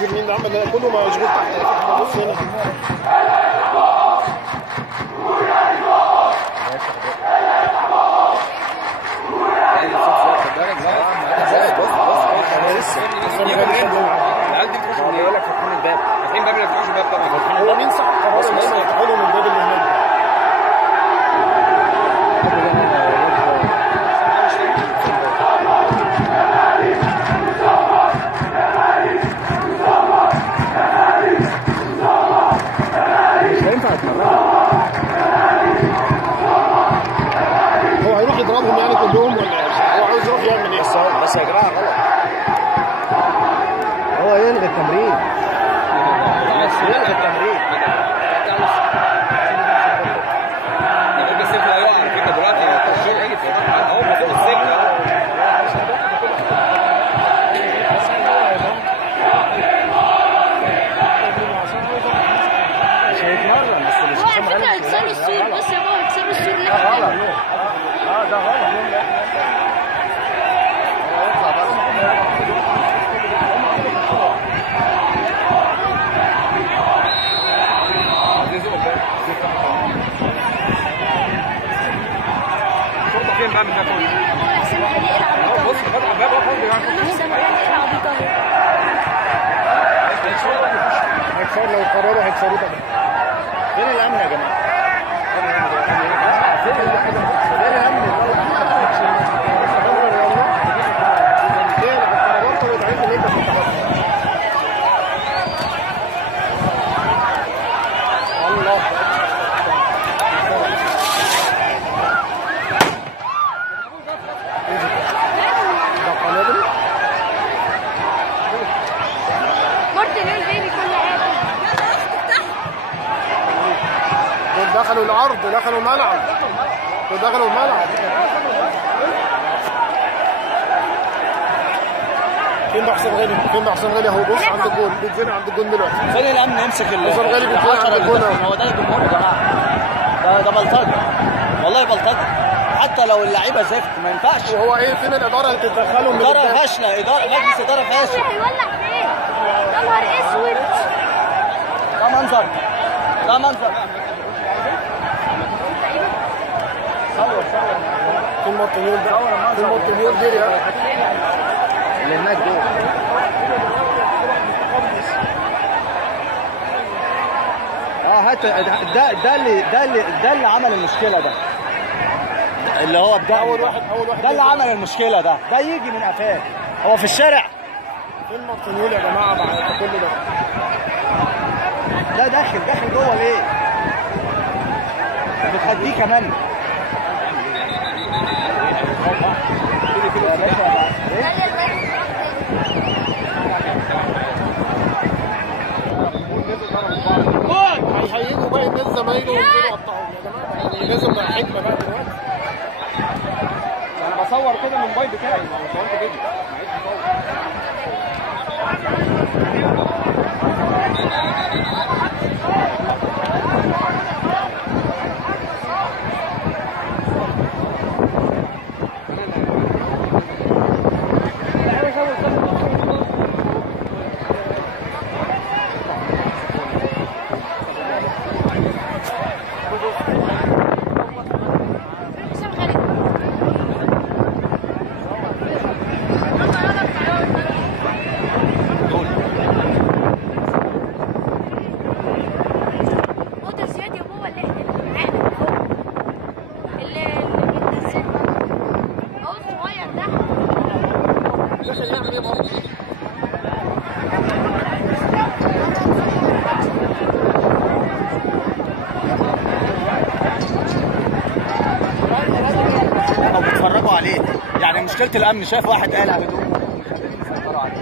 تجيب مين ده عم؟ ده كله مشغول تحت. بص هنا هو مين صح قرار ان هم يفتحوا لهم الباب اللي هناك ده؟ مش هينفع يتمرنوا. هو هيروح يضربهم يعني كلهم ولا هو عاوز يروح يعمل ايه؟ بس يا جماعه غلط. هو يلغي التمرين. يلغي التمرين. هيكسروا السور. بص يا بابا هيكسروا السور اللي احنا ده غلط. فين بقى من ده كله؟ حسام غالي العبيط بص فتح الباب اهو حسام غالي العبيط هيكسروا لو قرروا هيكسروا طبعا. فين الامن يا جماعه؟ فين الامن؟ دخلوا العرض، دخلوا الملعب، دخلوا الملعب. فين ده حسام غالي؟ فين ده حسام غالي اهو؟ بص عند الجول، بيتزنق عند الجول دلوقتي. فين الامن يمسك حسام غالي بيتزنق عند الجول اهو. هو ده الجمهور يا جماعه. ده بلطجه والله بلطجه. حتى لو اللعيبه زفت ما ينفعش. وهو ايه فين الاداره اللي تتدخلهم من اداره فاشله، مجلس اداره فاشل. هيولع فين؟ يا نهار اسود. ده منظر، ده منظر. صور فين مارتينيل ده؟ فين مارتينيل دي يا اللي هناك دول. هات ده اللي عمل المشكله ده. اللي هو بتاع اول واحد ده اللي عمل المشكله ده يجي من قفاه. هو في الشارع. فين مارتينيل يا جماعه بعد كل ده؟ ده داخل جوه ليه؟ بتهديه كمان. هيهيجوا بقى الناس زمايله وينزلوا يقطعوهم يا جماعه. يعني لازم بقى حكمه بقى دلوقتي. انا بصور كده من الموبايل بتاعي، انا صورت فيديو معيش بيتفرجوا عليه. يعني مشكله الامن شايف واحد قالع هدومه ومخليهم يسيطروا عليه.